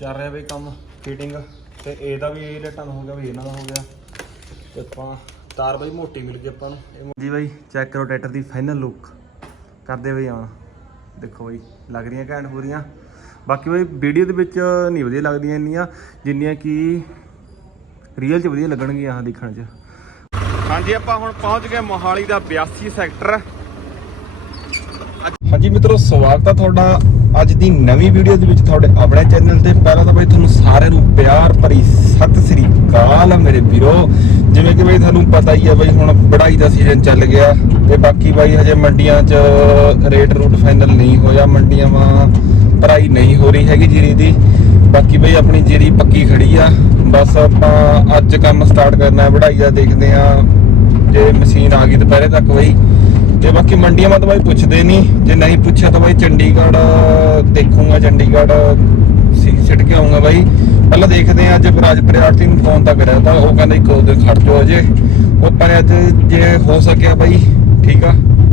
ਚੱਲ ਰਿਹਾ ਬਈ ਕੰਮ ਫਿਟਿੰਗ ਤੇ ਇਹਦਾ ਵੀ ਇਹ ਲੇਟਾਂ ਦਾ ਹੋ ਗਿਆ ਵੀ ਇਹਨਾਂ ਦਾ ਹੋ ਗਿਆ। ਤੇ ਆਪਾਂ ਤਾਰ ਬਈ ਮੋਟੀ ਮਿਲ ਗਈ ਆਪਾਂ ਨੂੰ। ਜੀ ਬਈ ਚੈੱਕ ਕਰੋ ਟਰੈਕਟਰ ਦੀ ਫਾਈਨਲ ਲੁੱਕ ਕਰਦੇ ਬਈ ਆਉਣ। ਦੇਖੋ ਬਈ ਲੱਗ ਰਹੀਆਂ ਘੈਂਟ ਪੂਰੀਆਂ। ਬਾਕੀ ਬਈ ਵੀਡੀਓ ਦੇ ਵਿੱਚ ਨਹੀਂ ਵਧੀਆ ਲੱਗਦੀਆਂ ਇੰਨੀਆਂ ਜਿੰਨੀਆਂ ਕਿ ਰੀਅਲ 'ਚ ਵਧੀਆ ਲੱਗਣਗੀਆਂ ਆਹ ਦੇਖਣ 'ਚ। ਹਾਂਜੀ ਆਪਾਂ ਹੁਣ ਪਹੁੰਚ ਗਏ ਮੋਹਾਲੀ ਦਾ 82 ਸੈਕਟਰ ਹਾਂਜੀ ਮਿੱਤਰੋ ਸਵਾਗਤ ਹੈ ਤੁਹਾਡਾ। ਅੱਜ ਦੀ ਨਵੀਂ ਵੀਡੀਓ ਦੇ ਵਿੱਚ ਤੁਹਾਡੇ ਆਪਣੇ ਚੈਨਲ ਤੇ ਪਹਿਲਾਂ ਤਾਂ ਬਈ ਤੁਹਾਨੂੰ ਸਾਰਿਆਂ ਨੂੰ ਪਿਆਰ ਭਰੀ ਸਤਿ ਸ੍ਰੀ ਅਕਾਲ ਮੇਰੇ ਵੀਰੋ। ਜਿਵੇਂ ਕਿ ਬਈ ਤੁਹਾਨੂੰ ਪਤਾ ਹੀ ਹੈ ਬਈ, ਹੁਣ ਵਢਾਈ ਦਾ ਸੀਜ਼ਨ ਚੱਲ ਗਿਆ ਤੇ ਬਾਕੀ ਬਈ ਹਜੇ ਮੰਡੀਆਂ 'ਚ ਰੇਟ ਰੂਟ ਫਾਈਨਲ ਨਹੀਂ ਹੋਇਆ, ਮੰਡੀਆਂ ਵਾਂ ਭਰਾਈ ਨਹੀਂ ਹੋ ਰਹੀ ਹੈਗੀ ਜੀਰੀ ਦੀ। ਬਾਕੀ ਬਈ ਆਪਣੀ ਜੀਰੀ ਪੱਕੀ ਖੜੀ ਆ। ਬਸ ਆਪਾਂ ਅੱਜ ਕੰਮ ਸਟਾਰਟ ਕਰਨਾ ਹੈ ਵਢਾਈ ਦਾ ਦੇਖਦੇ ਆ। ਜੇ ਮਸ਼ੀਨ ਆ ਗਈ ਦੁਪਹਿਰੇ ਤੱਕ ਬਈ। ਤੇ ਬਾਕੀ ਮੰਡੀਆਂ ਮਾ ਬਾਈ ਪੁੱਛਦੇ ਨਹੀਂ ਜੇ ਨਹੀਂ ਪੁੱਛਿਆ ਤਾਂ ਬਾਈ ਚੰਡੀਗੜ੍ਹ ਦੇਖੂਗਾ, ਚੰਡੀਗੜ੍ਹ ਸਿੱਟ ਕੇ ਆਉਂਗਾ ਬਾਈ। ਪਹਿਲਾਂ ਦੇਖਦੇ ਆ ਅੱਜ ਰਾਜਪੁਰੇ ਆਰਤੀ ਨੂੰ ਫੋਨ ਤਾਂ ਕਰਿਆ ਤਾਂ, ਉਹ ਕਹਿੰਦਾ ਇੱਕ ਦੋ ਖੜ ਜਾਓ ਅਜੇ। ਉਹ ਪਰ ਅੱਜ ਜੇ ਹੋ ਸਕਿਆ ਬਾਈ, ਠੀਕ ਆ,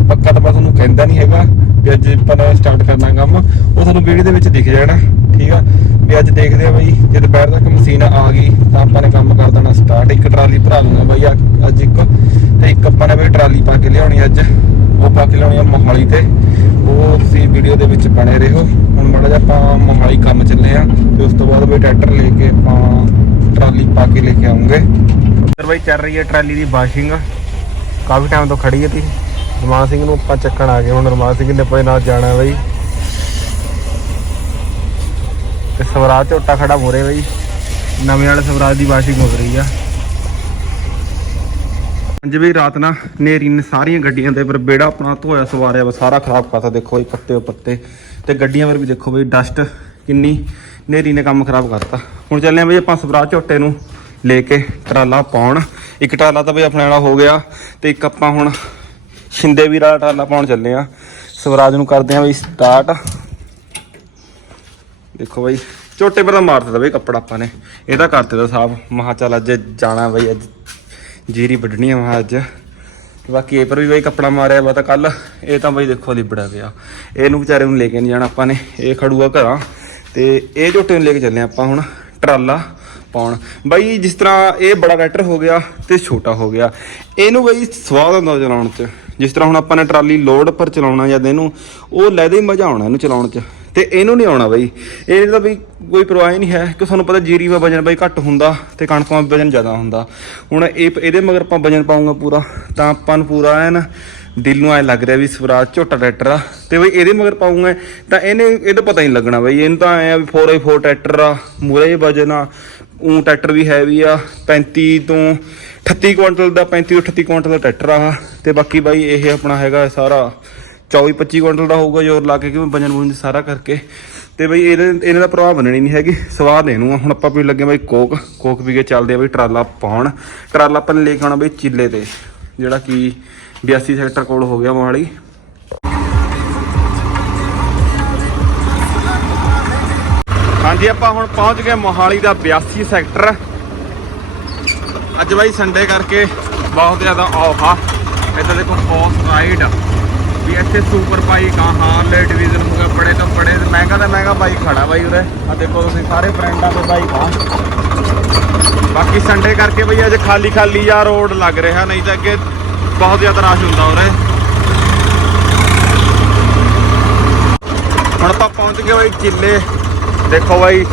ਪੱਕਾ ਤਾਂ ਮੈਂ ਤੁਹਾਨੂੰ ਕਹਿੰਦਾ ਨਹੀਂ ਹੈਗਾ ਵੀ ਅੱਜ ਆਪਾਂ ਸਟਾਰਟ ਕਰਨਾ ਕੰਮ, ਉਹ ਤੁਹਾਨੂੰ ਵੀਡੀਓ ਦੇ ਵਿੱਚ ਦਿਖ ਜਾਣਾ, ਠੀਕ ਆ। ਵੀ ਅੱਜ ਦੇਖਦੇ ਆ ਬਾਈ, ਜੇ ਦੁਪਹਿਰ ਤੱਕ ਮਸ਼ੀਨ ਆ ਗਈ, ਤਾਂ ਆਪਾਂ ਨੇ ਕੰਮ ਕਰ ਦੇਣਾ ਸਟਾਰਟ ਇੱਕ ਟਰਾਲੀ ਭਰਾ ਲੂੰਗਾ ਬਾਈ ਅੱਜ- ਅੱਜ ਇੱਕ, ਤੇ ਇੱਕ ਆਪਾਂ ਨੇ ਬਈ ਟਰਾਲੀ ਪਾ ਕੇ ਲਿਆਉਣੀ ਅੱਜ। ਉਹ ਪਾ ਕੇ ਲਿਆਉਣੀ ਆ ਮੋਹਾਲੀ ਤੇ। ਉਹ ਤੁਸੀਂ ਵੀਡੀਓ ਦੇ ਵਿੱਚ ਬਣੇ ਰਹੋ। ਹੁਣ ਮਾੜਾ ਜਿਹਾ ਆਪਾਂ ਮੋਹਾਲੀ ਕੰਮ ਚੱਲੇ ਆ ਤੇ ਉਸ ਤੋਂ ਬਾਅਦ ਬਈ ਟਰੈਕਟਰ ਲੈ ਕੇ ਆਪਾਂ ਟਰਾਲੀ ਪਾ ਕੇ ਲੈ ਕੇ ਆਉਂਗੇ। ਸਰ ਬਾਈ ਚੱਲ ਰਹੀ ਹੈ ਟਰਾਲੀ ਦੀ ਵਾਸ਼ਿੰਗ ਕਾਫੀ ਟਾਈਮ ਤੋਂ ਖੜੀ ਹੈ ਤੀ। ਰਮਾਨ ਸਿੰਘ ਨੂੰ ਆਪਾਂ ਚੱਕਣ ਆ ਗਏ ਹੁਣ। ਰਮਾਨ ਸਿੰਘ ਨੇ ਆਪਣੇ ਨਾਲ ਜਾਣਾ ਬਈ। ਤੇ ਸਵਰਾਜ ਝੋਟਾ ਖੜਾ ਮੋਰੇ ਬਈ। ਨਵੇਂ ਵਾਲੇ ਸਵਰਾਜ ਦੀ ਵਾਸ਼ਿੰਗ ਹੋ ਰਹੀ ਆ। ਪੰਜ ਵੀ ਰਾਤ ਨਾ ਨੇਰੀ ਨੇ ਸਾਰੀਆਂ ਗੱਡੀਆਂ ਦੇ ਪਰ ਬੇੜਾ ਆਪਣਾ ਧੋਇਆ, ਸਵਾਰਿਆ ਵਾ ਸਾਰਾ ਖਰਾਬ ਕਰਤਾ, ਦੇਖੋ ਇਹ ਪੱਤੇ ਉਹ ਪੱਤੇ। ਤੇ ਗੱਡੀਆਂ ਪਰ ਵੀ ਦੇਖੋ ਬਈ ਡਸਟ ਕਿੰਨੀ ਨੇਰੀ ਨੇ ਕੰਮ ਖਰਾਬ ਕਰਤਾ। ਹੁਣ ਚੱਲੇ ਆ ਬਈ ਆਪਾਂ ਸਵਰਾਜ ਝੋਟੇ ਨੂੰ ਲੈ ਕੇ ਟਰਾਲਾ ਪਾਉਣ। ਇੱਕ ਟਰਾਲਾ ਤਾਂ ਬਈ ਆਪਣੇ ਵਾਲਾ ਹੋ ਗਿਆ ਤੇ ਇੱਕ ਆਪਾਂ ਹੁਣ ਸ਼ਿੰਦੇ ਵੀਰ ਵਾਲਾ ਟਰਾਲਾ ਪਾਉਣ ਚੱਲੇ ਆ। ਸਵਰਾਜ ਨੂੰ ਕਰਦੇ ਆ ਬਈ ਸਟਾਰਟ ਦੇਖੋ ਬਈ, ਝੋਟੇ ਪਰ ਤਾਂ ਮਾਰ ਦਿੱਤਾ ਬਈ ਕੱਪੜਾ ਆਪਾਂ ਨੇ। ਇਹਦਾ ਕਰ ਦਿੱਤਾ ਸਾਫ਼। ਮਹਾ ਚੱਲ ਅੱਜ ਜਾਣਾ ਬਈ, ਅੱਜ ਜੀਰੀ ਵੱਢਣੀ ਆ ਮਹਾ ਅੱਜ। ਬਾਕੀ ਇਹ ਪਰ ਵੀ ਬਈ ਕੱਪੜਾ ਮਾਰਿਆ ਵਾ ਤਾਂ ਕੱਲ ਇਹ ਤਾਂ ਬਈ ਦੇਖੋ ਲਿਬੜਾ ਪਿਆ। ਇਹਨੂੰ ਵਿਚਾਰੇ ਨੂੰ ਲੈ ਕੇ ਨਹੀਂ ਜਾਣਾ ਆਪਾਂ ਨੇ। ਇਹ ਖੜੂਆ ਘਰਾਂ। ਤੇ ਇਹ ਝੋਟੇ ਨੂੰ ਲੈ ਕੇ ਚੱਲੇ ਆਪਾਂ ਹੁਣ। ਟਰਾਲਾ ਪਾਉਣ। ਬਈ ਜਿਸ ਤਰ੍ਹਾਂ ਇਹ ਬੜਾ ਟਰੈਕਟਰ ਹੋ ਗਿਆ ਤੇ ਛੋਟਾ ਹੋ ਗਿਆ। ਇਹਨੂੰ ਬਈ ਸਵਾਦ ਹੁੰਦਾ ਚਲਾਉਣ 'ਚ। ਜਿਸ ਤਰ੍ਹਾਂ ਹੁਣ ਆਪਾਂ ਨੇ ਟਰਾਲੀ ਲੋਡ ਪਰ ਚਲਾਉਣਾ ਜਦ ਇਹਨੂੰ, ਉਹ ਲੈਦੇ ਹੀ ਮਜ਼ਾ ਆਉਣਾ ਇਹਨੂੰ ਚਲਾਉਣ 'ਚ। ਤੇ ਇਹਨੂੰ ਨਹੀਂ ਆਉਣਾ ਬਾਈ। ਇਹ ਤਾਂ ਬਈ ਕੋਈ ਪ੍ਰਵਾਹ ਹੀ ਨਹੀਂ ਹੈ ਕਿ ਤੁਹਾਨੂੰ ਪਤਾ ਜੀਰੀ ਦਾ ਵਜਨ ਬਾਈ ਘੱਟ ਹੁੰਦਾ ਤੇ ਕਣਕਾਂ ਦਾ ਵਜਨ ਜ਼ਿਆਦਾ ਹੁੰਦਾ। ਹੁਣ ਇਹ ਇਹਦੇ ਮਗਰ ਆਪਾਂ ਵਜਨ ਪਾਉਂਗਾ ਪੂਰਾ, ਤਾਂ ਆਪਾਂ ਨੂੰ ਪੂਰਾ ਐਨ ਦਿਲ ਨੂੰ ਐ ਲੱਗ ਰਿਹਾ ਵੀ ਸਵਰਾਜ ਝੋਟਾ ਟਰੈਕਟਰ ਆ। ਤੇ ਬਈ ਇਹਦੇ ਮਗਰ ਪਾਉਂਗਾ ਤਾਂ ਇਹਨੇ ਇਹਦਾ ਪਤਾ ਨਹੀਂ ਲੱਗਣਾ ਬਈ। ਇਹਨੂੰ ਤਾਂ ਐ ਆ ਵੀ 4x4 ਟਰੈਕਟਰ ਆ ਮੂਰੇ ਵਜਨ ਆ। ਉਹ ਟਰੈਕਟਰ ਵੀ ਹੈਵੀ ਆ 35 ਤੋਂ 38 ਕੁਇੰਟਲ ਦਾ 35 ਤੋਂ 38 ਕੁਇੰਟਲ ਦਾ ਟਰੈਕਟਰ ਆ। ਤੇ ਬਾਕੀ ਬਾਈ ਇਹ ਆਪਣਾ ਹੈਗਾ ਸਾਰਾ 24 25 ਕੁਇੰਟਲ ਦਾ ਹੋਊਗਾ ਜੋਰ ਲਾ ਕੇ ਕਿਵੇਂ ਵਜਨ ਵੁਜਨ ਸਾਰਾ ਕਰਕੇ। ਤੇ ਬਈ ਇਹਦੇ ਇਹਨਾਂ ਦਾ ਪ੍ਰਭਾਵ ਬਣਨੀ ਨਹੀਂ ਹੈਗੀ। ਸਵਾਦ ਇਹਨੂੰ। ਆ। ਹੁਣ ਆਪਾਂ ਵੀ ਲੱਗੇ ਬਈ ਕੋਕ। ਕੋਕ ਵੀ ਕੇ ਚੱਲਦੇ ਆ ਬਈ ਟਰਾਲਾ ਪਾਉਣ। ਟਰਾਲਾ ਆਪਾਂ ਨੇ ਲੈ ਕੇ ਆਉਣਾ ਬਈ ਚਿੱਲੇ ਤੇ, ਜਿਹੜਾ ਕਿ 82 ਸੈਕਟਰ ਕੋਲ ਹੋ ਗਿਆ ਮੋਹਾਲੀ। ਹਾਂਜੀ, ਆਪਾਂ ਹੁਣ ਪਹੁੰਚ ਗਏ ਮੋਹਾਲੀ ਦਾ 82 ਸੈਕਟਰ। ਅੱਜ ਬਾਈ ਸੰਡੇ ਕਰਕੇ ਬਹੁਤ ਜ਼ਿਆਦਾ ਆਫ ਆ ਇੱਧਰ ਦੇਖੋ ਫੋਸ ਰਾਈਡ ਵੀ ਇੱਥੇ ਸੁਪਰ ਬਾਈਕ ਆ ਹਾਰਲੇ ਡਿਵੀਜ਼ਨ ਹੋ ਗਿਆ, ਬੜੇ ਤੋਂ ਬੜੇ। ਮਹਿੰਗਾ ਤੋਂ ਮਹਿੰਗਾ ਬਾਈਕ ਖੜਾ ਬਾਈ ਉਰੇ। ਆ ਦੇਖੋ ਤੁਸੀਂ ਸਾਰੇ ਫਰੈਂਡਾਂ ਦੇ ਬਾਈਕ ਆ। ਬਾਕੀ ਸੰਡੇ ਕਰਕੇ ਬਈ ਅੱਜ ਖਾਲੀ ਖਾਲੀ ਆ ਰੋਡ ਲੱਗ ਰਿਹਾ, ਨਹੀਂ ਤਾਂ ਅੱਗੇ ਬਹੁਤ ਜ਼ਿਆਦਾ ਰਸ਼ ਹੁੰਦਾ ਉਰੇ। ਹੁਣ ਆਪਾਂ ਪਹੁੰਚ ਗਏ ਬਾਈ ਚਿੱਲੇ। ਦੇਖੋ ਬਾਈ,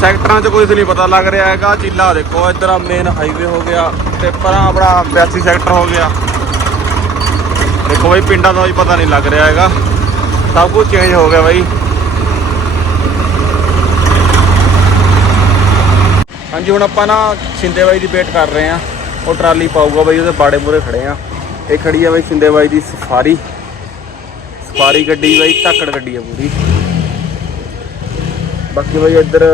ਸੈਕਟਰਾਂ 'ਚ ਕੁਝ ਨਹੀਂ ਪਤਾ ਲੱਗ ਰਿਹਾ ਹੈਗਾ। ਚਿੱਲਾ ਦੇਖੋ, ਇੱਧਰ ਆ ਮੇਨ ਹਾਈਵੇ ਹੋ ਗਿਆ, ਤੇ ਪਰਾਂ ਆਪਣਾ 82 ਸੈਕਟਰ ਹੋ ਗਿਆ। ਦੇਖੋ ਬਾਈ, ਪਿੰਡਾਂ ਦਾ ਵੀ ਪਤਾ ਨਹੀਂ ਲੱਗ ਰਿਹਾ ਹੈਗਾ। ਸਭ ਕੁਝ ਚੇਂਜ ਹੋ ਗਿਆ ਬਾਈ। ਹਾਂਜੀ, ਹੁਣ ਆਪਾਂ ਨਾ ਸ਼ਿੰਦੇ ਬਾਈ ਦੀ ਵੇਟ ਕਰ ਰਹੇ ਆ ਉਹ ਟਰਾਲੀ ਪਾਊਗਾ ਬਾਈ, ਉਹਦੇ ਬਾੜੇ ਮੂਰੇ ਖੜੇ ਆ ਇਹ ਖੜੀ ਆ ਬਾਈ ਸ਼ਿੰਦੇ ਬਾਈ ਦੀ ਸਫਾਰੀ। ਸਫਾਰੀ ਗੱਡੀ ਬਾਈ, ਧਾਕੜ ਗੱਡੀ ਆ ਪੂਰੀ। ਬਾਕੀ ਬਾਈ ਇੱਧਰ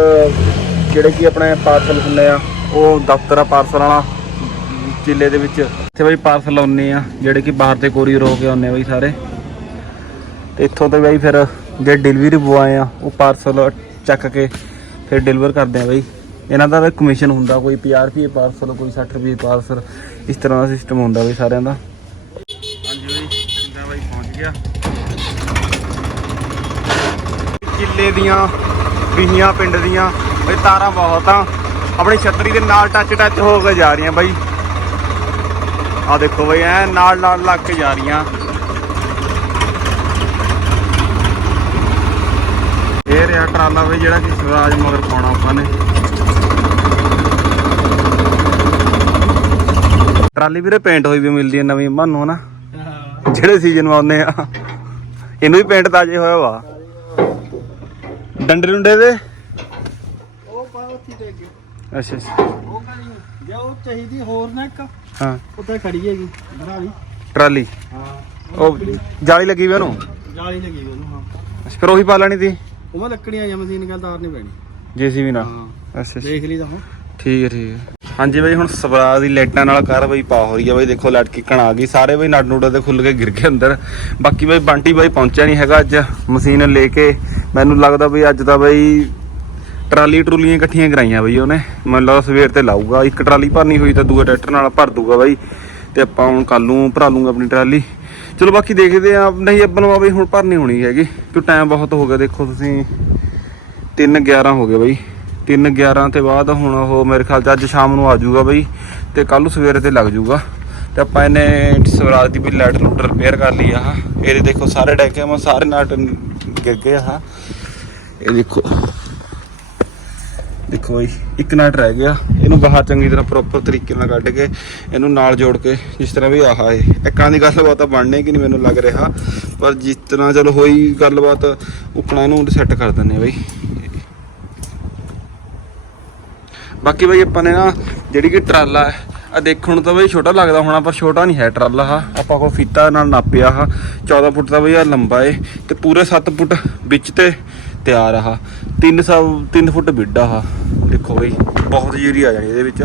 ਜਿਹੜੇ ਕੀ ਆਪਣੇ ਪਾਰਸਲ ਹੁੰਦੇ ਆ, ਉਹ ਦਫ਼ਤਰ ਆ ਪਾਰਸਲ ਵਾਲਾ ਚਿੱਲੇ ਦੇ ਵਿੱਚ। ਇੱਥੇ ਬਾਈ ਪਾਰਸਲ ਆਉਨੇ ਆ ਜਿਹੜੇ ਕਿ ਬਾਹਰ ਤੇ ਕੋਰੀਅਰ ਹੋ ਕੇ ਆਉਨੇ ਬਾਈ ਸਾਰੇ। ਤੇ ਇੱਥੋਂ ਤੇ ਬਾਈ ਫਿਰ ਜਿਹੜੇ ਡਿਲੀਵਰੀ ਬੁਆਏ ਆ, ਉਹ ਪਾਰਸਲ ਚੱਕ ਕੇ ਫਿਰ ਡਿਲੀਵਰ ਕਰਦੇ ਆ ਬਾਈ। ਇਹਨਾਂ ਦਾ ਕਮਿਸ਼ਨ ਹੁੰਦਾ ਕੋਈ 50 ਰੁਪਏ ਪਾਰਸਲ ਕੋਈ 60 ਰੁਪਏ ਪਾਰਸਲ ਇਸ ਤਰ੍ਹਾਂ ਦਾ ਸਿਸਟਮ ਹੁੰਦਾ ਬਈ ਸਾਰਿਆਂ ਦਾ। ਹਾਂਜੀ ਬਾਈ ਸਿੰਦਾ ਬਾਈ ਪਹੁੰਚ ਗਿਆ? ਕਿੱਲੇ ਦੀਆਂ, ਬੀਹੀਆਂ ਪਿੰਡ ਦੀਆਂ, ਬਈ ਤਾਰਾਂ ਬਹੁਤ ਆ। ਆਪਣੀ ਛਤਰੀ ਦੇ ਨਾਲ ਟੱਚ ਟੱਚ ਹੋ ਕੇ ਜਾ ਰਹੀਆਂ ਬਾਈ। ਆ ਦੇਖੋ ਬਈ ਐ ਨਾਲ ਨਾਲ ਲੱਗ ਕੇ ਜਾ ਰਹੀਆਂ। ਇਹ ਰਿਹਾ ਟਰਾਲਾ ਬਈ ਜਿਹੜਾ ਕਿ ਸਵਰਾਜ ਮਗਰ ਪਾਉਣਾ ਆਪਾਂ ਨੇ। ਟਰਾਲੀ ਵੀਰੇ ਪੇਂਟ ਹੋਈ ਵੀ ਮਿਲਦੀ ਹੈ ਨਵੀਂ ਮਾਨੂੰ ਹਨਾ? ਜਿਹੜੇ ਸੀਜ਼ਨ ਆਉਂਦੇ ਆ। ਇਹਨੂੰ ਵੀ ਪੇਂਟ ਤਾਜੇ ਹੋਇਆ ਵਾ। ਡੰਡੇ ਡੁੰਡੇ ਦੇ? ਉਹ ਪਾ ਉੱਥੇ ਅੱਗੇ ਅੱਛਾ ਅੱਛਾ। ਉਹ ਕਾਲੀ ਜੇ ਉਹ ਚਾਹੀਦੀ ਹੋਰ ਨਾ ਇੱਕ। ਹਾਂ। ਉੱਤੇ ਖੜੀ ਹੈਗੀ ਬਣਾ ਲਈ। ਟਰਾਲੀ। ਹਾਂ। ਉਹ ਜਾਲੀ ਲੱਗੀ ਵੀ ਉਹਨੂੰ? ਜਾਲੀ ਲੱਗੀ ਹੋਈ ਉਹਨੂੰ ਹਾਂ। ਅੱਛਾ ਫਿਰ ਉਹੀ ਪਾ ਲੈਣੀ ਤੀ ਉਹ ਮੈਂ ਲੱਕੜੀਆਂ ਜਾਂ ਮਸ਼ੀਨ ਗੱਲ ਤਾਰ ਨਹੀਂ ਪੈਣੀ। ਜੀਸੀਬੀ ਨਾਲ? ਹਾਂ। ਅੱਛਾ ਦੇਖ ਲਈ ਤਾਂ ਠੀਕ ਹੈ ਠੀਕ ਹੈ। ਹਾਂਜੀ ਬਾਈ ਹੁਣ ਸਵਰਾਜ ਦੀ ਲਾਈਟਾਂ ਨਾਲ ਕਾਰਵਾਈ ਪਾ ਹੋ ਰਹੀ ਹੈ ਬਾਈ। ਦੇਖੋ ਲਾਈਟ ਕਿੱਕਣ ਆ ਗਈ। ਸਾਰੇ ਬਾਈ ਨਟ ਨੂਟਾਂ ਤੇ ਖੁੱਲ ਕੇ ਗਿਰ ਗਏ ਅੰਦਰ। ਬਾਕੀ ਬਾਈ ਬੰਟੀ ਬਾਈ ਪਹੁੰਚਿਆ ਨਹੀਂ ਹੈਗਾ ਅੱਜ। ਮਸ਼ੀਨ ਲੈ ਕੇ। ਮੈਨੂੰ ਲੱਗਦਾ ਬਈ ਅੱਜ ਤਾਂ ਬਾਈ ਟਰਾਲੀ ਟਰੂਲੀਆਂ ਇਕੱਠੀਆਂ ਕਰਾਈਆਂ ਬਈ ਉਹਨੇ। ਮੈਨੂੰ ਲੱਗਦਾ ਸਵੇਰ ਤੇ ਲਾਊਗਾ। ਇੱਕ ਟਰਾਲੀ ਭਰਨੀ ਹੋਈ ਤਾਂ ਦੂਏ ਟਰੈਕਟਰ ਨਾਲ ਭਰ ਦੂਗਾ ਬਾਈ। ਤੇ ਆਪਾਂ ਹੁਣ ਕੱਲ ਨੂੰ ਭਰਾ ਲੂੰਗਾ ਆਪਣੀ ਟਰਾਲੀ। ਚਲੋ ਬਾਕੀ ਦੇਖਦੇ ਆ। ਨਹੀਂ, ਆਪਾਂ ਨੂੰ ਬਾਈ ਹੁਣ ਭਰਨੀ ਹੋਣੀ ਹੈਗੀ। ਕਿਉਂ ਟਾਈਮ ਬਹੁਤ ਹੋ ਗਿਆ। ਦੇਖੋ ਤੁਸੀਂ 3:11 ਹੋ ਗਏ ਬਈ। 3:11 ਤੇ ਬਾਅਦ ਹੁਣ ਉਹ ਮੇਰੇ ਖਿਆਲ ਚ ਅੱਜ ਸ਼ਾਮ ਨੂੰ ਆ ਜਾਊਗਾ ਬਾਈ। ਤੇ ਕੱਲ ਨੂੰ ਸਵੇਰੇ ਤੇ ਲੱਗ ਜਾਊਗਾ। ਤੇ ਆਪਾਂ ਇਹਨੇ ਸਵਰਾਜ ਦੀ ਵੀ ਲਾਈਟ ਲੂਟ ਰਿਪੇਅਰ ਕਰ ਲਈ ਆਹ ਇਹਦੇ ਦੇਖੋ ਸਾਰੇ ਡੈਕੇ ਮੈਂ ਸਾਰੇ ਨਾਟ ਗਿਰ ਗਏ ਆਹ ਇਹ ਦੇਖੋ। ਦੇਖੋ ਬਾਈ, ਇੱਕ ਨਾਟ ਰਹਿ ਗਿਆ। ਇਹਨੂੰ ਬਾਹਰ ਚੰਗੀ ਤਰ੍ਹਾਂ ਪ੍ਰੋਪਰ ਤਰੀਕੇ ਨਾਲ ਕੱਢ ਕੇ ਇਹਨੂੰ ਨਾਲ ਜੋੜ ਕੇ ਜਿਸ ਤਰ੍ਹਾਂ ਵੀ ਆਹਾ ਏ ਇੱਕਾਂ ਦੀ ਗੱਲਬਾਤ ਤਾਂ ਬਣਨੇ ਕਿ ਨਹੀਂ ਮੈਨੂੰ ਲੱਗ ਰਿਹਾ, ਪਰ ਜਿਸ ਤਰ੍ਹਾਂ ਚਲ ਹੋਈ ਗੱਲਬਾਤ, ਉਕਣਾ ਇਹਨੂੰ ਸੈੱਟ ਕਰ ਦਿੰਨੇ ਬਾਈ। ਬਾਕੀ ਬਾਈ ਆਪਾਂ ਨੇ ਨਾ ਜਿਹੜੀ ਕਿ ਟਰਾਲਾ ਹੈ ਆ ਦੇਖਣ ਨੂੰ ਤਾਂ ਬਈ ਛੋਟਾ ਲੱਗਦਾ ਹੋਣਾ, ਪਰ ਛੋਟਾ ਨਹੀਂ ਹੈ ਟਰਾਲਾ ਆ ਆਪਾਂ ਕੋ ਫੀਤਾ ਨਾਲ ਨਾਪਿਆ ਆ 14 ਫੁੱਟ ਦਾ ਬਈ ਆ ਲੰਬਾ ਏ ਤੇ ਪੂਰੇ 7 ਫੁੱਟ ਵਿੱਚ ਤੇ ਤਿਆਰ ਆ 3 ਸੌ 3 ਫੁੱਟ ਵਿੱਡਾ ਆ ਦੇਖੋ ਬਈ, ਬਹੁਤ ਜੀਰੀ ਆ ਜਾਣੀ ਇਹਦੇ ਵਿੱਚ।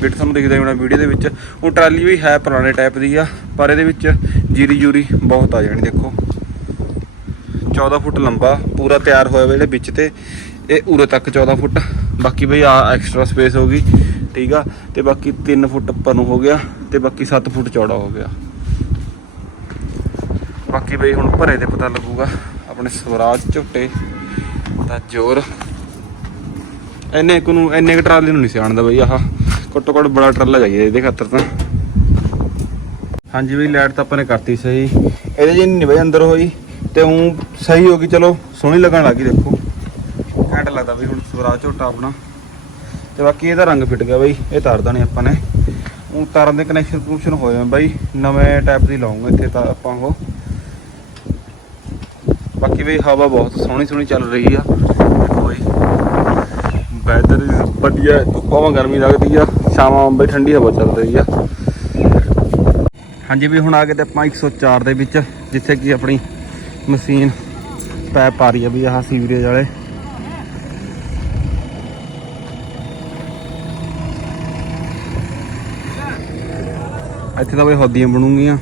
ਬਿੱਟ ਤੁਹਾਨੂੰ ਦਿਖਦਾ ਹੋਣਾ ਵੀਡੀਓ ਦੇ ਵਿੱਚ। ਉਹ ਟਰਾਲੀ ਵੀ ਹੈ ਪੁਰਾਣੇ ਟਾਈਪ ਦੀ ਆ, ਪਰ ਇਹਦੇ ਵਿੱਚ ਜੀਰੀ ਜੂਰੀ ਬਹੁਤ ਆ ਜਾਣੀ, ਦੇਖੋ। 14 ਫੁੱਟ ਲੰਬਾ, ਪੂਰਾ ਤਿਆਰ ਹੋਇਆ ਵਾ ਜਿਹੜੇ ਵਿੱਚ ਤੇ ਇਹ ਉਰੇ ਤੱਕ 14 ਫੁੱਟ। ਬਾਕੀ ਬਈ ਆ ਐਕਸਟਰਾ ਸਪੇਸ ਹੋ ਗਈ, ਠੀਕ ਆ? ਤੇ ਬਾਕੀ 3 ਫੁੱਟ ਉੱਪਰ ਨੂੰ ਹੋ ਗਿਆ ਤੇ ਬਾਕੀ 7 ਫੁੱਟ ਚੌੜਾ ਹੋ ਗਿਆ। ਬਾਕੀ ਬਈ ਹੁਣ ਭਰੇ ਤੇ ਪਤਾ ਲੱਗੂਗਾ, ਆਪਣੇ ਸਵਰਾਜ ਝੁੱਟੇ। ਦਾ ਜ਼ੋਰ। ਇੰਨੇ ਕੁ ਨੂੰ ਇੰਨੇ ਕੁ ਟਰਾਲੇ ਨੂੰ ਨਹੀਂ ਸਿਆਣਦਾ ਬਈ ਆਹ। ਘੱਟੋ ਘੱਟ ਬੜਾ ਟਰਾਲਾ ਚਾਹੀਦਾ ਇਹਦੇ ਖਾਤਰ ਤਾਂ। ਹਾਂਜੀ ਬਈ ਲਾਈਟ ਤਾਂ ਆਪਾਂ ਨੇ ਕਰਤੀ ਸਹੀ। ਇਹਦੇ ਜੀ ਨਹੀਂ ਬਈ ਅੰਦਰ ਹੋਈ, ਤੇ ਉਹ ਸਹੀ ਹੋ ਗਈ। ਚਲੋ, ਸੋਹਣੀ ਲੱਗਣ ਲੱਗੀ ਦੇਖੋ। ਘੈਂਟ ਲੱਗਦਾ ਬਈ ਹੁਣ ਸਵਰਾਜ ਝੋਟਾ ਆਪਣਾ। ਤੇ ਬਾਕੀ ਇਹਦਾ ਰੰਗ ਫਿੱਟ ਗਿਆ ਬਈ, ਇਹ ਤਾਰਦਾ ਨਹੀਂ ਆਪਾਂ ਨੇ। ਉਹ ਤਾਰਨ ਦੇ ਕਨੈਕਸ਼ਨ ਕਨੈਕਸ਼ਨ ਹੋਏ ਆ ਬਾਈ। ਨਵੇਂ ਟਾਈਪ ਦੀ ਲਾਉਂਗੇ ਇੱਥੇ ਤਾਂ ਆਪਾਂ ਉਹ। ਬਾਕੀ ਵੀ ਹਵਾ ਬਹੁਤ ਸੋਹਣੀ ਸੋਹਣੀ ਚੱਲ ਰਹੀ ਆ। ਦੇਖੋ ਬਈ ਵੈਦਰ ਵਧੀਆ ਧੁੱਪਾਂ ਗਰਮੀ ਲੱਗਦੀ ਆ, ਸ਼ਾਮਾਂ ਬਈ ਠੰਡੀ ਹਵਾ ਚੱਲ ਰਹੀ ਆ। ਹਾਂਜੀ ਵੀ ਹੁਣ ਆ ਗਏ ਤੇ ਆਪਾਂ 104 ਦੇ ਵਿੱਚ, ਜਿੱਥੇ ਕਿ ਆਪਣੀ ਮਸ਼ੀਨ ਪੈਪ ਪਾ ਰਹੀ ਆ ਵੀ ਆਹ ਸੀਵਰੇਜ ਵਾਲੇ। ਇੱਥੇ ਤਾਂ ਬਈ ਹੌਦੀਆਂ ਬਣੂਗੀਆਂ।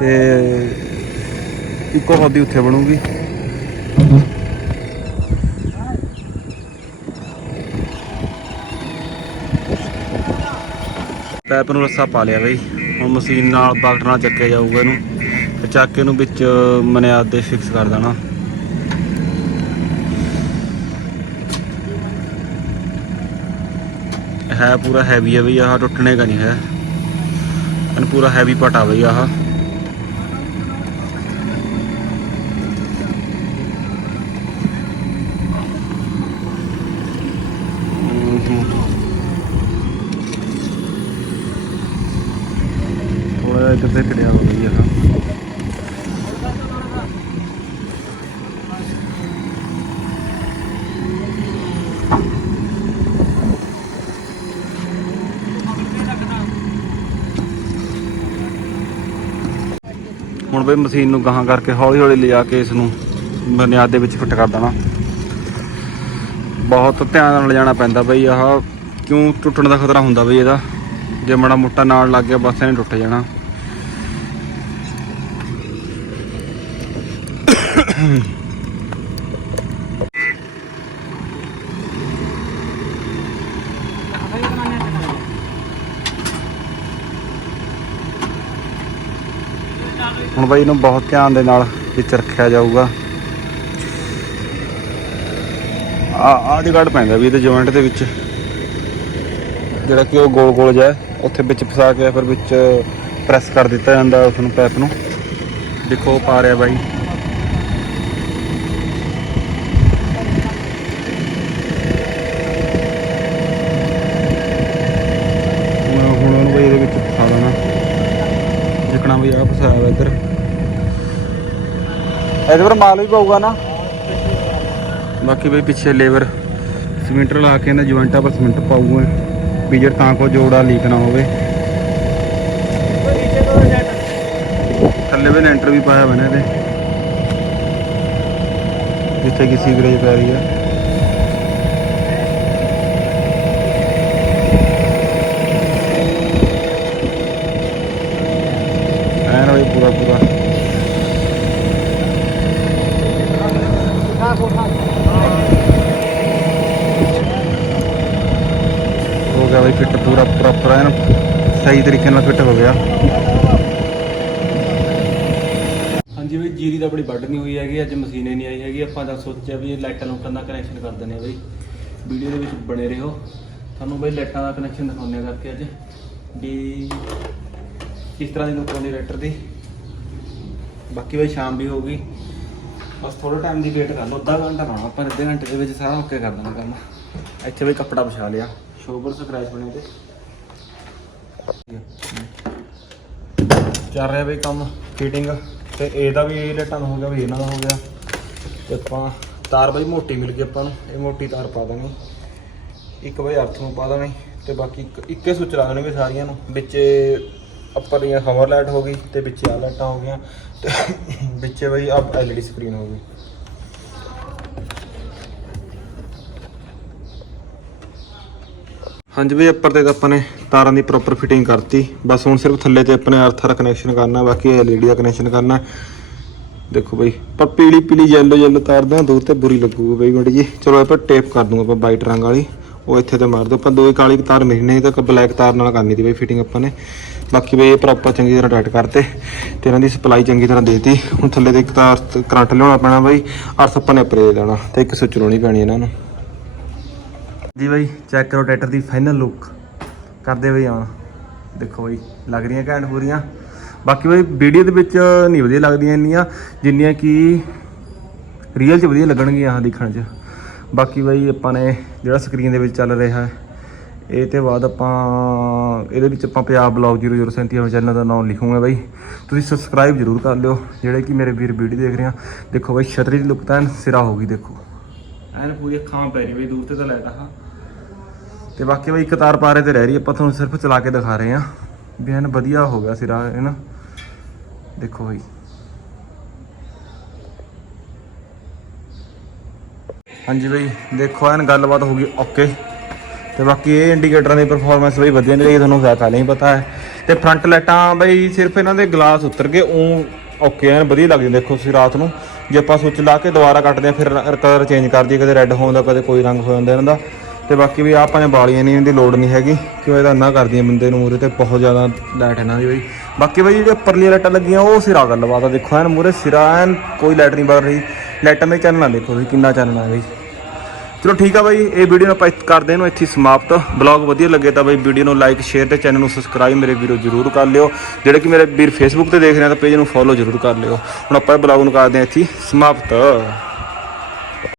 ਤੇ ਇੱਕੋ ਹੌਦੀ ਉੱਥੇ ਬਣੂਗੀ। ਪੈਪ ਨੂੰ ਰੱਸਾ ਪਾ ਲਿਆ ਬਈ। ਹੁਣ ਮਸ਼ੀਨ ਨਾਲ ਬਾਗਟ ਨਾਲ ਚੱਕਿਆ ਜਾਊਗਾ ਇਹਨੂੰ। ਤੇ ਚੱਕ ਕੇ ਇਹਨੂੰ ਵਿੱਚ ਮਨਿਆਦ ਦੇ ਫਿਕਸ ਕਰ ਦੇਣਾ। ਹੈ ਪੂਰਾ ਹੈਵੀ ਹੈ ਬਈ, ਆਹ ਟੁੱਟਣੇ ਦਾ ਨਹੀਂ ਹੈ। ਇਹਨੂੰ ਪੂਰਾ ਹੈਵੀ ਪਟਾ ਬਈ, ਆਹ। ਥੋੜਾ ਕਿਤੇ ਖੜਿਆ ਹੋ ਗਈ ਹੁਣ ਬਈ ਮਸ਼ੀਨ ਨੂੰ ਗਾਹਾਂ ਕਰਕੇ ਹੌਲੀ ਹੌਲੀ ਲਿਜਾ ਕੇ ਇਸ ਨੂੰ ਬੁਨਿਆਦ ਦੇ ਵਿੱਚ ਫਿੱਟ ਕਰ ਦੇਣਾ। ਬਹੁਤ ਧਿਆਨ ਨਾਲ ਲਿਜਾਣਾ ਪੈਂਦਾ ਬਈ ਆਹ ਕਿਉਂ ਟੁੱਟਣ ਦਾ ਖਤਰਾ ਹੁੰਦਾ ਬਈ ਇਹਦਾ। ਜੇ ਮਾੜਾ ਮੋਟਾ ਨਾਲ ਲੱਗ ਗਿਆ, ਬਸ ਇਹਨੇ ਟੁੱਟ ਜਾਣਾ। ਹੁਣ ਬਾਈ ਇਹਨੂੰ ਬਹੁਤ ਧਿਆਨ ਦੇ ਨਾਲ ਵਿੱਚ ਰੱਖਿਆ ਜਾਊਗਾ। ਆ ਆ ਜਗੜ ਪੈਂਦਾ ਵੀ ਇਹਦੇ ਜੁਆਇੰਟ ਦੇ ਵਿੱਚ। ਜਿਹੜਾ ਕਿ ਉਹ ਗੋਲ ਗੋਲ ਜਿਹਾ ਉੱਥੇ ਵਿੱਚ ਫਸਾ ਕੇ ਫਿਰ ਵਿੱਚ ਪ੍ਰੈਸ ਕਰ ਦਿੱਤਾ ਜਾਂਦਾ ਉਸ ਨੂੰ ਪੈਪ ਨੂੰ। ਦੇਖੋ ਉਹ ਪਾ ਰਿਹਾ ਬਾਈ ਮੈਂ ਹੁਣ ਉਹਨੂੰ ਬਈ ਇਹਦੇ ਵਿੱਚ ਫਸਾ ਦੇਣਾ ਜਿਕਣਾ ਵੀ ਆ ਫਸਾਇਆ ਵਾ ਇੱਧਰ ਇਹਦੇ ਪਰ ਮਾਲ ਵੀ ਪਊਗਾ ਨਾ। ਬਾਕੀ ਬਈ ਪਿੱਛੇ ਲੇਬਰ ਸਿਮੈਂਟ ਲਾ ਕੇ ਇਹਨਾਂ ਜੁਆਇੰਟਾਂ ਪਰ ਸਿਮੈਂਟ ਪਾਊਗਾ। ਬੀਜਰ ਤਾਂ ਕੋ ਜੋੜਾ ਲੀਕ ਨਾ ਹੋਵੇ। ਥੱਲੇ ਵੀ ਲੈਂਟਰ ਵੀ ਪਾਇਆ ਬਣਾ ਇਹਦੇ। ਜਿੱਥੇ ਕਿ ਸੀਵਰੇਜ ਪੈ ਰਹੀ ਆ ਐਨ ਵੀ ਪੂਰਾ ਪੂਰਾ ਹੋ ਗਿਆ ਬਈ ਫਿੱਟ ਪੂਰਾ ਪ੍ਰੋਪਰ ਸਹੀ ਤਰੀਕੇ ਨਾਲ ਫਿੱਟ ਹੋ ਗਿਆ। ਹਾਂਜੀ ਬਈ, ਜੀਰੀ ਤਾਂ ਬੜੀ ਵੱਢ ਨਹੀਂ ਹੋਈ ਹੈਗੀ, ਅੱਜ ਮਸ਼ੀਨੇ ਨਹੀਂ ਆਈ ਹੈਗੀ। ਆਪਾਂ ਤਾਂ ਸੋਚਿਆ ਵੀ ਇਹ ਲਾਈਟਾਂ ਲੂਟਾਂ ਦਾ ਕਨੈਕਸ਼ਨ ਕਰ ਦਿੰਦੇ ਆ ਬਈ। ਵੀਡੀਓ ਦੇ ਵਿੱਚ ਬਣੇ ਰਹੋ। ਤੁਹਾਨੂੰ ਬਈ ਲਾਈਟਾਂ ਦਾ ਕਨੈਕਸ਼ਨ ਦਿਖਾਉਂਦੇ ਕਰਕੇ ਅੱਜ, ਵੀ ਕਿਸ ਤਰ੍ਹਾਂ ਦੀ ਲੁੱਕ ਆਉਂਦੀ ਰੈਕਟਰ ਦੀ। ਬਾਕੀ ਬਈ ਸ਼ਾਮ ਵੀ ਹੋ ਗਈ ਬਸ ਥੋੜਾ ਟਾਈਮ ਦੀ ਵੇਟ ਕਰ ਲਓ। ਅੱਧਾ ਘੰਟਾ ਨਾ, ਆਪਾਂ ਅੱਧੇ ਘੰਟੇ ਦੇ ਵਿੱਚ ਸਾਰਾ ਓਕੇ ਕਰ ਦੇਣਾ ਕੰਮ ਇੱਥੇ ਬਈ ਕੱਪੜਾ ਵਿਛਾ ਲਿਆ। ਸ਼ੋਬਰ ਸਕ੍ਰੈਚ ਬਣੇ ਤੇ। ਚੱਲ ਰਿਹਾ ਬਈ ਕੰਮ ਫਿਟਿੰਗ ਤੇ ਇਹਦਾ ਵੀ ਇਹ ਲਟਾਂ ਦਾ ਹੋ ਗਿਆ, ਵੀ ਇਹਨਾਂ ਦਾ ਹੋ ਗਿਆ। ਤੇ ਆਪਾਂ ਤਾਰ ਬਈ ਮੋਟੀ ਮਿਲ ਗਈ ਆਪਾਂ ਨੂੰ, ਇਹ ਮੋਟੀ ਤਾਰ ਪਾ ਦਾਂਗੇ। ਇੱਕ ਬਈ ਅਰਥ ਨੂੰ ਪਾ ਦਾਂਗੇ, ਤੇ ਬਾਕੀ ਇੱਕ ਇੱਕੇ ਸੁੱਚ ਲਾ ਦੇਣਗੇ ਸਾਰੀਆਂ ਨੂੰ। ਵਿੱਚ ਅੱਪਰ ਦੀਆਂ ਹਵਰ ਲਾਈਟ ਹੋ ਗਈ, ਤੇ ਵਿੱਚ ਆ ਲਾਈਟਾਂ ਹੋ ਗਈਆਂ, ਤੇ ਵਿੱਚ ਬਈ ਆ ਐਲਈਡੀ ਸਕਰੀਨ ਹੋ ਗਈ। ਹਾਂਜੀ ਬਈ ਉੱਪਰ ਤੇ ਤਾਂ ਆਪਾਂ ਨੇ ਤਾਰਾਂ ਦੀ ਪ੍ਰੋਪਰ ਫਿਟਿੰਗ ਕਰਤੀ। ਬਸ ਹੁਣ ਸਿਰਫ ਥੱਲੇ ਤੇ ਆਪਣੇ ਅਰਥ ਦਾ ਕਨੈਕਸ਼ਨ ਕਰਨਾ, ਬਾਕੀ ਐਲਈਡੀ ਦਾ ਕਨੈਕਸ਼ਨ ਕਰਨਾ। ਦੇਖੋ ਬਈ ਪਰ ਪੀਲੀ ਪੀਲੀ ਯੈਲੋ ਯੈਲੋ ਤਾਰ ਦਾ ਦੂਰ ਤੇ ਬੁਰੀ ਲੱਗੂਗੀ ਬਈ ਮੜੀ ਜੀ ਚਲੋ ਆਪਾਂ ਟੇਪ ਕਰ ਦੂੰਗਾ ਆਪਾਂ ਵਾਈਟ ਰੰਗ ਵਾਲੀ। ਉਹ ਇੱਥੇ ਤੇ ਮਾਰ ਦੋ ਆਪਾਂ ਦੋ ਹੀ ਕਾਲੀ ਤਾਰ ਮਿਲੀ ਨਹੀਂ ਤਾਂ ਬਲੈਕ ਤਾਰ ਨਾਲ ਕਰਨੀ ਦੀ ਬਈ ਫਿਟਿੰਗ ਆਪਾਂ ਨੇ। ਬਾਕੀ ਬਈ ਇਹ ਪ੍ਰੋਪਰ ਚੰਗੀ ਤਰ੍ਹਾਂ ਟਾਈਟ ਕਰਤੇ ਤੇ ਇਹਨਾਂ ਦੀ ਸਪਲਾਈ ਚੰਗੀ ਤਰ੍ਹਾਂ ਦੇਤੀ। ਹੁਣ ਥੱਲੇ ਤੇ ਇੱਕ ਤਾਰ ਕਰੰਟ ਲਿਆਉਣਾ ਪੈਣਾ ਬਈ। ਅਰਥ ਆਪਾਂ ਨੇ ਉੱਪਰ ਦੇ ਦੇਣਾ ਤੇ ਇੱਕ ਸੁੱਚ ਲਾਉਣੀ ਪੈਣੀ ਇਹਨਾਂ ਨੂੰ। ਜੀ ਬਾਈ ਚੈੱਕ ਕਰੋ ਟਰੈਕਟਰ ਦੀ ਫਾਈਨਲ ਲੁੱਕ ਕਰਦੇ ਬਈ ਆਉਣ ਦੇਖੋ ਬਾਈ, ਲੱਗ ਰਹੀਆਂ ਘੈਂਟ ਪੂਰੀਆਂ। ਬਾਕੀ ਬਈ ਵੀਡੀਓ ਦੇ ਵਿੱਚ ਨਹੀਂ ਵਧੀਆ ਲੱਗਦੀਆਂ ਇੰਨੀਆਂ, ਜਿੰਨੀਆਂ ਕਿ ਰੀਅਲ 'ਚ ਵਧੀਆ ਲੱਗਣਗੀਆਂ ਆਹ ਦੇਖਣ 'ਚ। ਬਾਕੀ ਬਾਈ, ਆਪਾਂ ਨੇ ਜਿਹੜਾ ਸਕਰੀਨ ਦੇ ਵਿੱਚ ਚੱਲ ਰਿਹਾ ਹੈ, ਇਹ ਤੇ ਬਾਅਦ ਆਪਾਂ, ਇਹਦੇ ਵਿੱਚ ਆਪਾਂ ਪੰਜਾਬ ਬਲੌਗ 0037 ਵਾਲੇ ਚੈਨਲ ਦਾ ਨਾਮ ਲਿਖੂਗੇ ਬਾਈ। ਤੁਸੀਂ ਸਬਸਕ੍ਰਾਈਬ ਜ਼ਰੂਰ ਕਰ ਲਿਓ, ਜਿਹੜੇ ਕਿ ਮੇਰੇ ਵੀਰ ਵੀਡੀਓ ਦੇਖ ਰਹੇ ਆ। ਦੇਖੋ ਬਾਈ, ਛਤਰੀ ਦੀ ਲੁੱਕ ਤਾਂ ਐਨ ਸਿਰਾ ਹੋ ਗਈ, ਦੇਖੋ। ਐਨ ਪੂਰੀ ਅੱਖਾਂ ਪੈ ਰਹੀ ਬਈ, ਦੂਰ ਤੇ ਤਾਂ ਲਾਈਟ ਆ ਤੇ ਬਾਕੀ ਬਈ ਇੱਕ ਤਾਰ ਪਾਰੇ ਤੇ ਰਹਿ ਰਹੀ ਆਪਾਂ ਤੁਹਾਨੂੰ ਸਿਰਫ ਚਲਾ ਕੇ ਦਿਖਾ ਰਹੇ ਆ। ਵੀ ਐਨ ਵਧੀਆ ਹੋ ਗਿਆ ਸਿਰਾ ਹੈ ਨਾ। ਦੇਖੋ ਬਈ। ਹਾਂਜੀ ਬਈ, ਦੇਖੋ ਐਨ ਗੱਲਬਾਤ ਹੋ ਗਈ ਓਕੇ। ਤੇ ਬਾਕੀ ਇਹ ਇੰਡੀਕੇਟਰਾਂ ਦੀ ਪਰਫਾਰਮੈਂਸ ਬਈ ਵਧੀਆ ਨਹੀਂ ਰਹੀ, ਤੁਹਾਨੂੰ ਜ਼ਿਆਦਾ ਨਹੀਂ ਪਤਾ ਹੈ। ਤੇ ਫਰੰਟ ਲਾਈਟਾਂ ਬਈ, ਸਿਰਫ ਇਹਨਾਂ ਦੇ ਗਲਾਸ ਉਤਰ ਕੇ ਉਹ ਓਕੇ, ਐਨ ਵਧੀਆ ਲੱਗਦੀ ਦੇਖੋ ਤੁਸੀਂ ਰਾਤ ਨੂੰ। ਜੇ ਆਪਾਂ ਸੁੱਚ ਲਾ ਕੇ ਦੁਬਾਰਾ ਕੱਟਦੇ ਆ, ਫਿਰ ਕਲਰ ਚੇਂਜ ਕਰ ਦਈਏ, ਕਦੇ ਰੈੱਡ ਹੋ ਜਾਂਦਾ ਕਦੇ ਕੋਈ ਰੰਗ ਹੋ ਜਾਂਦਾ ਇਹਨਾਂ ਦਾ। ਤੇ ਬਾਕੀ ਵੀ ਆਪਾਂ ਨੇ ਬਾਲੀਆਂ ਨਹੀਂ ਦੀ ਲੋੜ ਨਹੀਂ ਹੈਗੀ, ਕਿਉਂ ਇਹਦਾ ਨਾ ਕਰਦੀਆਂ ਬੰਦੇ ਨੂੰ ਮੂਰੇ ਤੇ ਬਹੁਤ ਜ਼ਿਆਦਾ ਲਾਈਟ ਇਹਨਾਂ ਦੀ ਬਈ। ਬਾਕੀ ਬਈ ਜਿਹੜੇ ਉੱਪਰਲੀਆਂ ਲਾਈਟਾਂ ਲੱਗੀਆਂ, ਉਹ ਸਿਰਾ ਗੱਲਬਾਤ ਆ ਦੇਖੋ, ਐਨ ਮੂਰੇ ਸਿਰਾ, ਐਨ ਕੋਈ ਲਾਈਟ ਨਹੀਂ ਬਲ ਰਹੀ। ਲਾਈਟਾਂ ਦੇ ਚਾਨਣਾ ਦੇਖੋ ਤੁਸੀਂ ਕਿੰਨਾ ਚਾਨਣਾ ਹੈ ਬਈ। ਚਲੋ ਠੀਕ ਆ ਬਾਈ, ਇਹ ਵੀਡੀਓ ਨੂੰ ਆਪਾਂ ਕਰਦੇ ਇਹਨੂੰ ਇੱਥੇ ਸਮਾਪਤ। ਬਲੌਗ ਵਧੀਆ ਲੱਗੇ ਤਾਂ ਬਾਈ ਵੀਡੀਓ ਨੂੰ ਲਾਈਕ ਸ਼ੇਅਰ ਤੇ ਚੈਨਲ ਨੂੰ ਸਬਸਕ੍ਰਾਈਬ ਮੇਰੇ ਵੀਰੋ ਜਰੂਰ ਕਰ ਲਿਓ। ਜਿਹੜੇ ਕਿ ਮੇਰੇ ਵੀਰ ਫੇਸਬੁੱਕ ਤੇ ਦੇਖ ਰਹੇ ਆ, ਤਾਂ ਪੇਜ ਨੂੰ ਫੋਲੋ ਜਰੂਰ ਕਰ ਲਿਓ। ਹੁਣ ਆਪਾਂ ਇਹ ਬਲੌਗ ਨੂੰ ਕਰਦੇ ਹਾਂ ਇੱਥੇ ਸਮਾਪਤ।